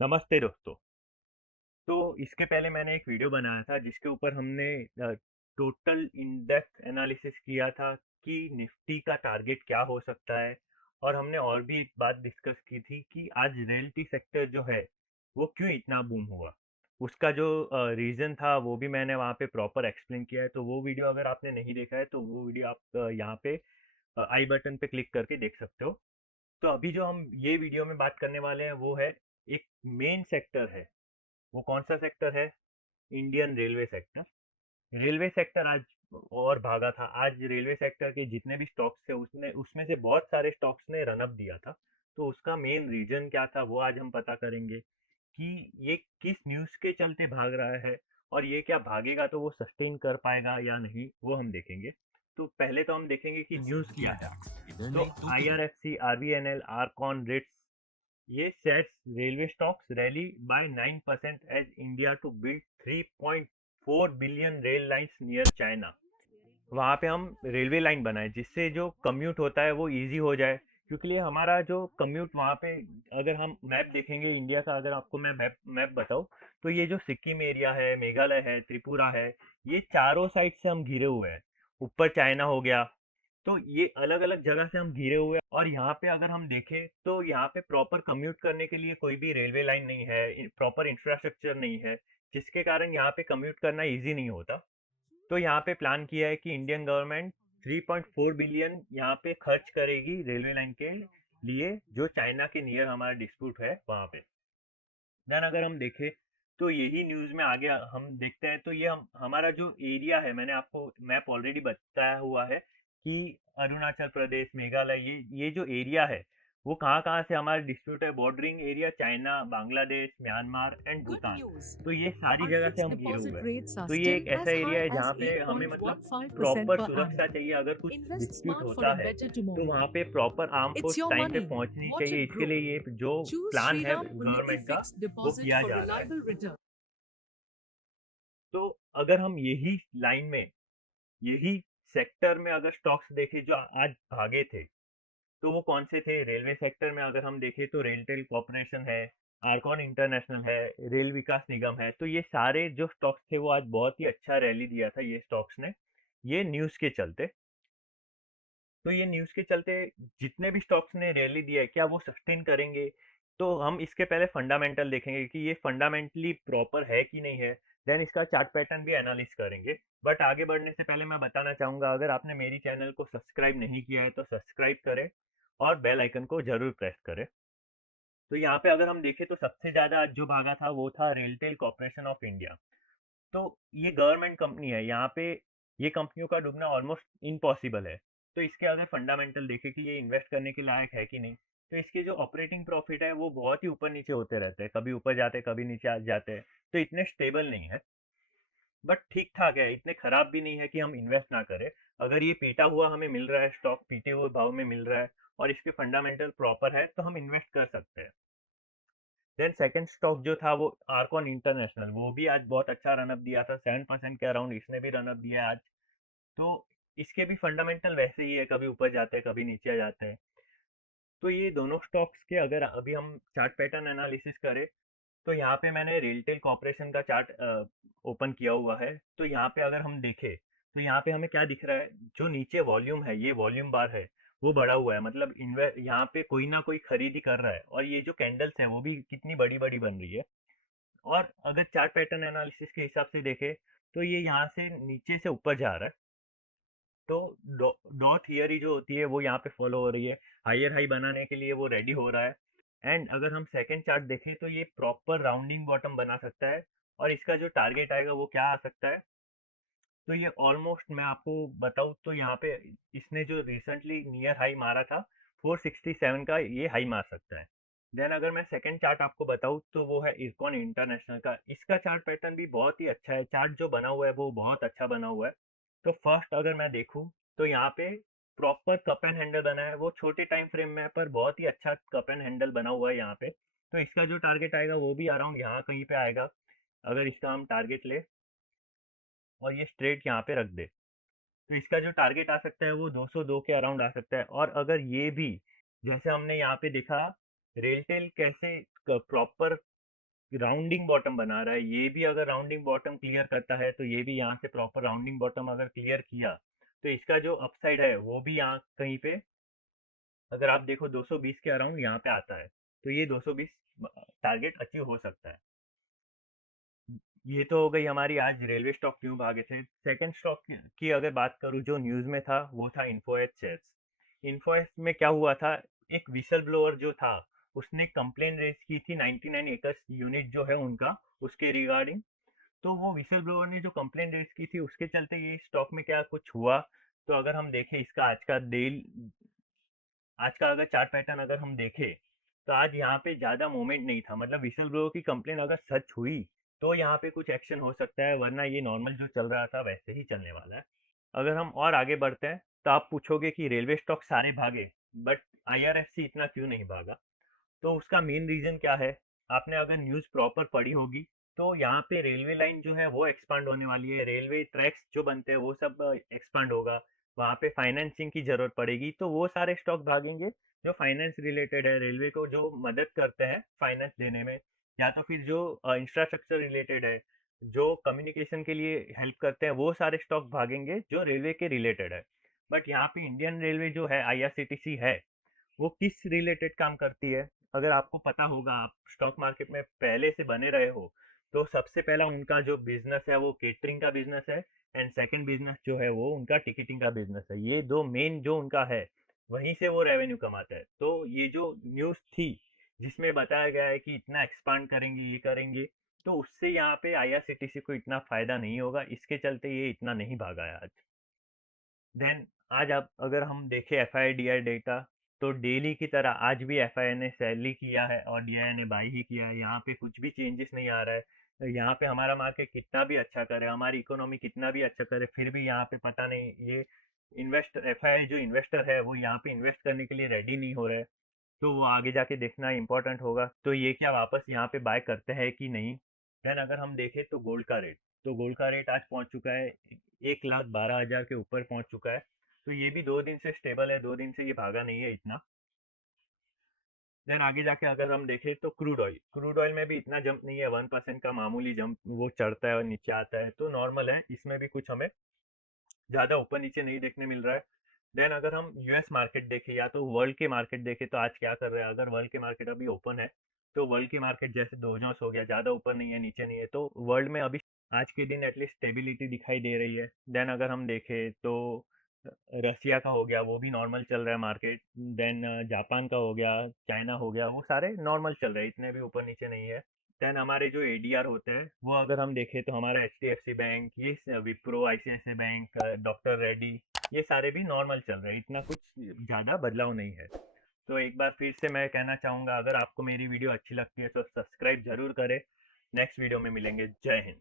नमस्ते दोस्तों। तो इसके पहले मैंने एक वीडियो बनाया था जिसके ऊपर हमने टोटल इन डेप्थ एनालिसिस किया था कि निफ्टी का टारगेट क्या हो सकता है। और हमने और भी एक बात डिस्कस की थी कि आज रियल्टी सेक्टर जो है वो क्यों इतना बूम हुआ। उसका जो रीज़न था वो भी मैंने वहाँ पे प्रॉपर एक्सप्लेन किया है। तो वो वीडियो अगर आपने नहीं देखा है तो वो वीडियो आप यहाँ पे आई बटन पे क्लिक करके देख सकते हो। तो अभी जो हम ये वीडियो में बात करने वाले हैं वो है एक मेन सेक्टर है। वो कौन सा सेक्टर है? Indian railway sector. Railway sector आज और भागा था। आज रेलवे सेक्टर के जितने भी स्टॉक्स थे उसने उसमें से बहुत सारे स्टॉक्स ने रन अप दिया था। तो उसका मेन रीजन क्या था वो आज हम पता करेंगे कि ये किस न्यूज़ के चलते भाग रहा है। और ये क्या भागेगा तो वो सस्टेन कर पाएगा या नहीं वो हम देखेंगे। तो पहले तो हम देखेंगे कि न्यूज़ क्या है। तो IRFC, RVNL, आरकॉन, रिट्स, ये sets railway stocks rally by 9% as India to build 3.4 billion rail lines near China. वहाँ पे हम रेलवे लाइन बनाए जिससे जो कम्यूट होता है वो इजी हो जाए। क्योंकि ये हमारा जो कम्यूट वहाँ पे, अगर हम मैप देखेंगे इंडिया का, अगर आपको मैं मैप मैप बताऊँ तो ये जो सिक्किम एरिया है, मेघालय है, त्रिपुरा है, ये चारों साइड से हम घिरे हुए हैं। ऊपर चाइना हो गया। तो ये अलग अलग जगह से हम घिरे हुए हैं। और यहाँ पे अगर हम देखें तो यहाँ पे प्रॉपर कम्यूट करने के लिए कोई भी रेलवे लाइन नहीं है, प्रॉपर इंफ्रास्ट्रक्चर नहीं है, जिसके कारण यहाँ पे कम्यूट करना इजी नहीं होता। तो यहाँ पे प्लान किया है कि इंडियन गवर्नमेंट 3.4 बिलियन यहाँ पे खर्च करेगी रेलवे लाइन के लिए, जो चाइना के नियर हमारा डिस्प्यूट है वहाँ पे। देन अगर हम देखें तो यही न्यूज़ में आगे हम देखते हैं तो ये हमारा जो एरिया है, मैंने आपको मैप ऑलरेडी बताया हुआ है कि अरुणाचल प्रदेश, मेघालय, ये जो एरिया है वो कहाँ कहाँ से हमारा डिस्प्यूट है। Bordering area China, Bangladesh, Myanmar and Good Bhutan. news. तो ये सारी Our जगह से fixed हम घिरे deposit हुए हैं। rates are तो ये still एक ऐसा as एरिया high है as जहाँ पे हमें मतलब 8.15% प्रॉपर per सुरक्षा annum. चाहिए। अगर कुछ Invest डिस्प्यूट smart for होता a है better तो tomorrow. वहाँ पे proper arm It's force your time पे money. पहुँचनी Watch चाहिए। it इसके grow. लिए ये जो Choose प्लान है Shriram Unnati गवर्नमेंट का Fixed वो Deposit किया for जा रहा है। reliable return. तो अगर हम यही लाइन में, यही सेक्टर में अगर स्टॉक्स देखें जो आज भागे थे तो वो कौन से थे? रेलवे सेक्टर में अगर हम देखें तो रेलटेल कॉर्पोरेशन है, आरकॉन इंटरनेशनल है, रेल विकास निगम है। तो ये सारे जो स्टॉक्स थे वो आज बहुत ही अच्छा रैली दिया था ये स्टॉक्स ने, ये न्यूज़ के चलते। तो ये न्यूज़ के चलते जितने भी स्टॉक्स ने रैली दिया है क्या वो सस्टेन करेंगे? तो हम इसके पहले फंडामेंटल देखेंगे कि ये फंडामेंटली प्रॉपर है कि नहीं है। देन इसका चार्ट पैटर्न भी एनालिस करेंगे। बट आगे बढ़ने से पहले मैं बताना चाहूंगा, अगर आपने मेरी चैनल को सब्सक्राइब नहीं किया है तो सब्सक्राइब करें और बेल आइकन को जरूर प्रेस करें। तो यहाँ पे अगर हम देखें तो सबसे ज्यादा आज जो भागा था वो था रेलटेल कॉर्पोरेशन ऑफ इंडिया। तो ये गवर्नमेंट कंपनी है, यहाँ पे ये कंपनियों का डूबना ऑलमोस्ट इम्पॉसिबल है। तो इसके अगर फंडामेंटल देखें कि ये इन्वेस्ट करने के लायक है कि नहीं, तो इसके जो ऑपरेटिंग प्रॉफिट है वो बहुत ही ऊपर नीचे होते रहते हैं, कभी ऊपर जाते हैं कभी नीचे आ जाते हैं। तो इतने स्टेबल नहीं है, बट ठीक ठाक है, इतने खराब भी नहीं है कि हम इन्वेस्ट ना करें। अगर ये पीटा हुआ हमें मिल रहा है, स्टॉक पीटे हुए भाव में मिल रहा है और इसके फंडामेंटल प्रॉपर है तो हम इन्वेस्ट कर सकते हैं। देन सेकंड स्टॉक जो था वो आर्कॉन इंटरनेशनल, वो भी आज बहुत अच्छा रनअप दिया था, 7% के अराउंड इसने भी रनअप दिया है आज। तो इसके भी फंडामेंटल वैसे ही है, कभी ऊपर जाते हैं कभी नीचे जाते हैं। तो ये दोनों स्टॉक्स के अगर अभी हम चार्ट पैटर्न एनालिसिस करें तो यहाँ पे मैंने रेलटेल कॉर्पोरेशन का चार्ट ओपन किया हुआ है। तो यहाँ पे अगर हम देखें तो यहाँ पे हमें क्या दिख रहा है, जो नीचे वॉल्यूम है, ये वॉल्यूम बार है, वो बढ़ा हुआ है। मतलब इन्वे यहाँ पे कोई ना कोई खरीदी कर रहा है और ये जो कैंडल्स है वो भी कितनी बड़ी बड़ी बन रही है। और अगर चार्ट पैटर्न एनालिसिस के हिसाब से देखें तो ये यहाँ से नीचे से ऊपर जा रहा है। तो डॉ थियरी जो होती है वो यहाँ पे फॉलो हो रही है। हायर हाई बनाने के लिए वो रेडी हो रहा है। एंड अगर हम सेकंड चार्ट देखें तो ये प्रॉपर राउंडिंग बॉटम बना सकता है। और इसका जो टारगेट आएगा वो क्या आ सकता है? तो ये ऑलमोस्ट मैं आपको बताऊँ तो यहाँ पे इसने जो रिसेंटली नियर हाई मारा था 467 का, ये हाई मार सकता है। देन अगर मैं सेकंड चार्ट आपको बताऊँ तो वो है इरकॉन इंटरनेशनल का। इसका चार्ट पैटर्न भी बहुत ही अच्छा है, चार्ट जो बना हुआ है वो बहुत अच्छा बना हुआ है। तो फर्स्ट अगर मैं देखूँ तो यहाँ पे प्रॉपर कप एंड हैंडल बना है, वो छोटे टाइम फ्रेम में है पर बहुत ही अच्छा कप एंड हैंडल बना हुआ है यहाँ पे। तो इसका जो टारगेट आएगा वो भी अराउंड यहाँ कहीं पे आएगा। अगर इसका हम टारगेट ले और ये स्ट्रेट यहाँ पे रख दे तो इसका जो टारगेट आ सकता है वो 202 के अराउंड आ सकता है। और अगर ये भी, जैसे हमने यहाँ पे देखा रेलटेल कैसे प्रॉपर राउंडिंग बॉटम बना रहा है, ये भी अगर राउंडिंग बॉटम क्लियर करता है तो ये भी यहाँ से प्रॉपर राउंडिंग बॉटम अगर क्लियर किया तो इसका जो अपसाइड है वो भी यहाँ कहीं पे, अगर आप देखो 220 के अराउंड यहाँ पे आता है, तो ये 220 टारगेट अचीव हो सकता है। ये तो हो गई हमारी आज रेलवे स्टॉक क्यों भागे थे। सेकंड स्टॉक की अगर बात करूँ जो न्यूज़ में था वो था इन्फोएस शेयर्स। इन्फोएस में क्या हुआ था, एक विसल ब्लोअर जो था उसने कंप्लेन रेज की थी 99 एकर्स यूनिट जो है उनका, उसके रिगार्डिंग। तो वो विसल ब्लोअर ने जो कंप्लेन रेज की थी उसके चलते ये स्टॉक में क्या कुछ हुआ। तो अगर हम देखें इसका आज का अगर चार्ट पैटर्न अगर हम देखें तो आज यहाँ पे ज़्यादा मूवमेंट नहीं था, मतलब विसल ब्लोअर की कंप्लेन अगर सच हुई तो यहाँ पे कुछ एक्शन हो सकता है, वरना ये नॉर्मल जो चल रहा था वैसे ही चलने वाला है। अगर हम और आगे बढ़ते हैं तो आप पूछोगे कि रेलवे स्टॉक सारे भागे बट आईआरएफसी इतना क्यों नहीं भागा। तो उसका मेन रीजन क्या है, आपने अगर न्यूज़ प्रॉपर पढ़ी होगी तो यहाँ पे रेलवे लाइन जो है वो एक्सपांड होने वाली है, रेलवे ट्रैक्स जो बनते हैं वो सब एक्सपांड होगा, वहाँ पे फाइनेंसिंग की जरूरत पड़ेगी, तो वो सारे स्टॉक भागेंगे जो फाइनेंस रिलेटेड है, रेलवे को जो मदद करते हैं फाइनेंस देने में, या तो फिर जो इंफ्रास्ट्रक्चर रिलेटेड है, जो कम्युनिकेशन के लिए हेल्प करते हैं, वो सारे स्टॉक भागेंगे जो रेलवे के रिलेटेड है। बट यहाँ पे इंडियन रेलवे जो है आईआरसीटीसी है, वो किस रिलेटेड काम करती है, अगर आपको पता होगा, आप स्टॉक मार्केट में पहले से बने रहे हो, तो सबसे पहला उनका जो बिजनेस है वो केटरिंग का बिजनेस है, एंड सेकंड बिजनेस जो है वो उनका टिकटिंग का बिजनेस है। ये दो मेन जो उनका है, वहीं से वो रेवेन्यू कमाता है। तो ये जो न्यूज़ थी जिसमें बताया गया है कि इतना एक्सपांड करेंगे ये करेंगे, तो उससे यहाँ पे आईआरसीटीसी को इतना फायदा नहीं होगा, इसके चलते ये इतना नहीं भागा है आज। देन आज आप अगर हम देखें एफआईडीआई डेटा, तो डेली की तरह आज भी एफआई ने सेल किया है और डीआई ने बाई ही किया है, यहाँ पे कुछ भी चेंजेस नहीं आ रहा है। तो यहाँ पे हमारा मार्केट कितना भी अच्छा करे, हमारी इकोनॉमी कितना भी अच्छा करे, फिर भी यहाँ पे पता नहीं ये एफआई जो इन्वेस्टर है वो यहाँ पे इन्वेस्ट करने के लिए रेडी नहीं हो रहे। तो वो आगे जाके देखना इंपॉर्टेंट होगा, तो ये क्या वापस यहाँ पे बाय करते हैं कि नहीं। देन अगर हम देखें तो गोल्ड का रेट, तो गोल्ड का रेट आज पहुंच चुका है 1,12,000 के ऊपर पहुंच चुका है। तो ये भी 2 दिन से स्टेबल है, 2 दिन से ये भागा नहीं है इतना। देन आगे जाके अगर हम देखें तो क्रूड ऑयल में भी इतना जंप नहीं है, 1% का मामूली जंप, वो चढ़ता है और नीचे आता है, तो नॉर्मल है, इसमें भी कुछ हमें ज़्यादा ऊपर नीचे नहीं देखने मिल रहा है। देन अगर हम यूएस मार्केट देखें या तो वर्ल्ड के मार्केट देखें तो आज क्या कर रहे हैं, अगर वर्ल्ड के मार्केट अभी ओपन है तो वर्ल्ड की मार्केट जैसे डोजोस हो गया, ज़्यादा ऊपर नहीं है नीचे नहीं है, तो वर्ल्ड में अभी आज के दिन एटलीस्ट स्टेबिलिटी दिखाई दे रही है। देन अगर हम देखें तो रसिया का हो गया, वो भी नॉर्मल चल रहा है मार्केट। देन जापान का हो गया, चाइना हो गया, वो सारे नॉर्मल चल रहे हैं, इतने भी ऊपर नीचे नहीं है। देन हमारे जो एडीआर होते हैं वो अगर हम देखें तो हमारा एचडीएफसी बैंक, ये Wipro, ICICI bank, doctor Reddy, ये सारे भी नॉर्मल चल रहे हैं, इतना कुछ ज़्यादा बदलाव नहीं है। तो एक बार फिर से मैं कहना चाहूँगा, अगर आपको मेरी वीडियो अच्छी लगती है तो सब्सक्राइब जरूर करें। नेक्स्ट वीडियो में मिलेंगे। जय हिंद।